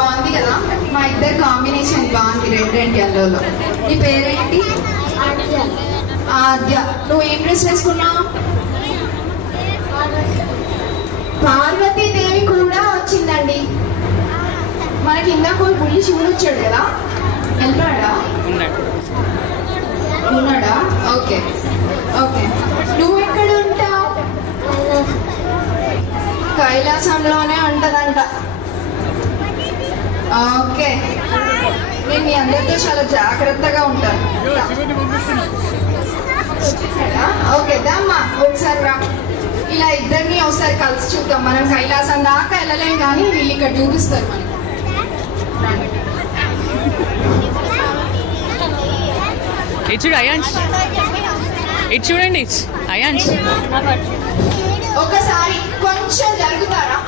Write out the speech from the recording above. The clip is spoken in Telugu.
బాగుంది కదా, మా ఇద్దరు కాంబినేషన్ బాగుంది, రెడ్ అండ్ ఎల్లోలో. నీ పేరేంటి? ఆద్య. నువ్వు ఏం డ్రెస్ వేసుకున్నావు? పార్వతీదేవి కూడా వచ్చిందండి. మనకి ఇందాక బుల్లి శివుడు వచ్చాడు కదా, వెళ్ళాడా? ఉన్నాడా? Okay okay. నువ్వు ఎక్కడ ఉంటావు? కైలాసంలోనే ఉంటదంట. ఓకే, నేను మీ అందరితో చాలా జాగ్రత్తగా ఉంటాను. ఓకే దమ్మా, ఒకసారి రా. ఇలా ఇద్దరిని ఒకసారి కలిసి చూద్దాం. మనం కైలాసం దాకా వెళ్ళలేం కానీ వీళ్ళు ఇక్కడ చూపిస్తారు మనకి. చూడు అయాన్స్, ఇటు చూడండి అయాన్స్. ఒకసారి కొంచెం జరుగుతారా?